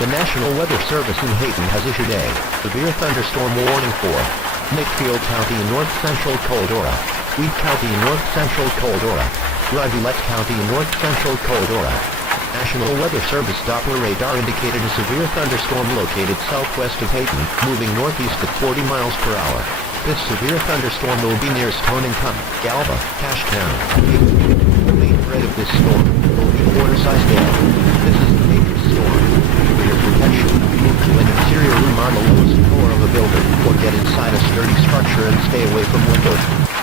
The National Weather Service in Hayden has issued a severe thunderstorm warning for Midfield County in north-central Coldora, Weed County in north-central Coldora, Rivulet County in north-central Coldora. National Weather Service Doppler radar indicated a severe thunderstorm located southwest of Hayden, moving northeast at 40 miles per hour. This severe thunderstorm will be near Stonington, Galva, Cashtown, Hayden. The main threat of this storm will be water-sized hail. This is a dangerous storm. For your protection, move to an interior room on the lowest floor of a building, or get inside a sturdy structure and stay away from windows.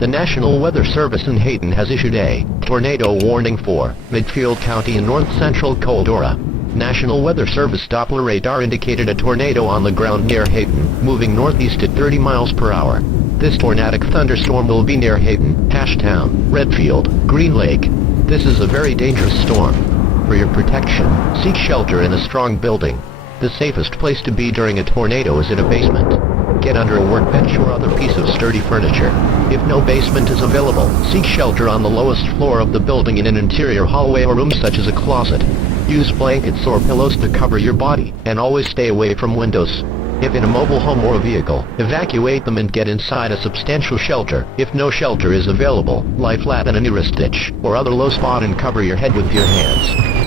The National Weather Service in Hayden has issued a tornado warning for Midfield County in north-central Coldora. National Weather Service Doppler radar indicated a tornado on the ground near Hayden, moving northeast at 30 miles per hour. This tornadic thunderstorm will be near Hayden, Cashtown, Redfield, Green Lake. This is a very dangerous storm. For your protection, seek shelter in a strong building. The safest place to be during a tornado is in a basement. Get under a workbench or other piece of sturdy furniture. If no basement is available, seek shelter on the lowest floor of the building in an interior hallway or room such as a closet. Use blankets or pillows to cover your body, and always stay away from windows. If in a mobile home or a vehicle, evacuate them and get inside a substantial shelter. If no shelter is available, lie flat in a nearest ditch or other low spot and cover your head with your hands.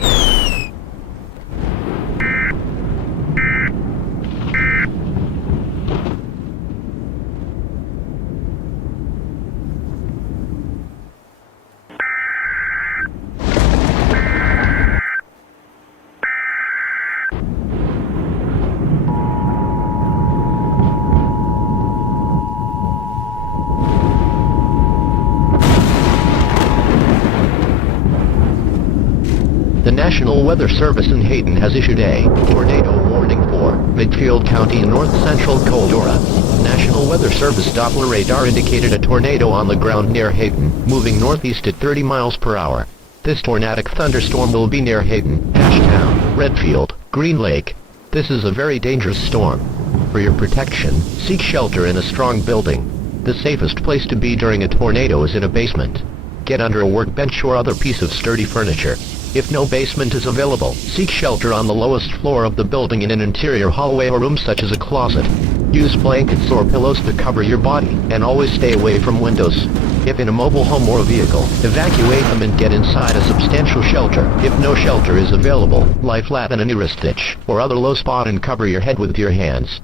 The National Weather Service in Hayden has issued a tornado warning for Midfield County in north-central Coldora. National Weather Service Doppler radar indicated a tornado on the ground near Hayden, moving northeast at 30 miles per hour. This tornadic thunderstorm will be near Hayden, Cashtown, Redfield, Green Lake. This is a very dangerous storm. For your protection, seek shelter in a strong building. The safest place to be during a tornado is in a basement. Get under a workbench or other piece of sturdy furniture. If no basement is available, seek shelter on the lowest floor of the building in an interior hallway or room such as a closet. Use blankets or pillows to cover your body, and always stay away from windows. If in a mobile home or a vehicle, evacuate them and get inside a substantial shelter. If no shelter is available, lie flat in a nearest ditch or other low spot and cover your head with your hands.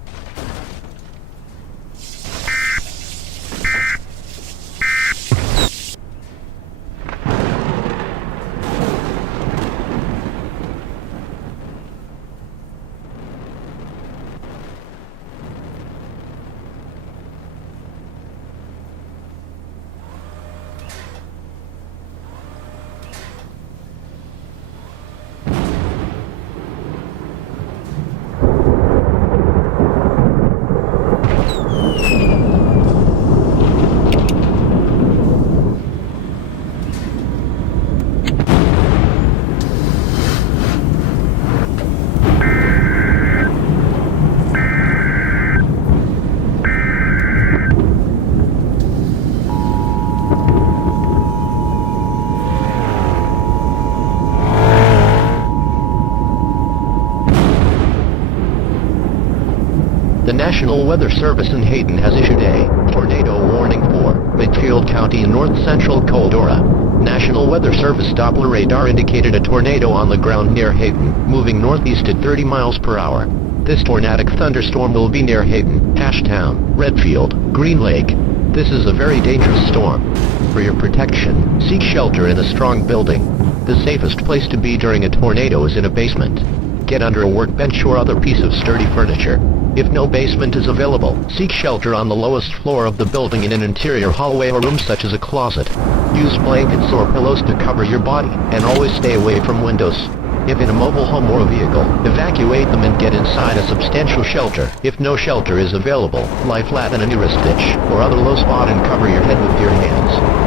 National Weather Service in Hayden has issued a tornado warning for Midfield County in north-central Coldora. National Weather Service Doppler radar indicated a tornado on the ground near Hayden, moving northeast at 30 miles per hour. This tornadic thunderstorm will be near Hayden, Ashtown, Redfield, Green Lake. This is a very dangerous storm. For your protection, seek shelter in a strong building. The safest place to be during a tornado is in a basement. Get under a workbench or other piece of sturdy furniture. If no basement is available, seek shelter on the lowest floor of the building in an interior hallway or room such as a closet. Use blankets or pillows to cover your body, and always stay away from windows. If in a mobile home or a vehicle, evacuate them and get inside a substantial shelter. If no shelter is available, lie flat in a nearest ditch or other low spot and cover your head with your hands.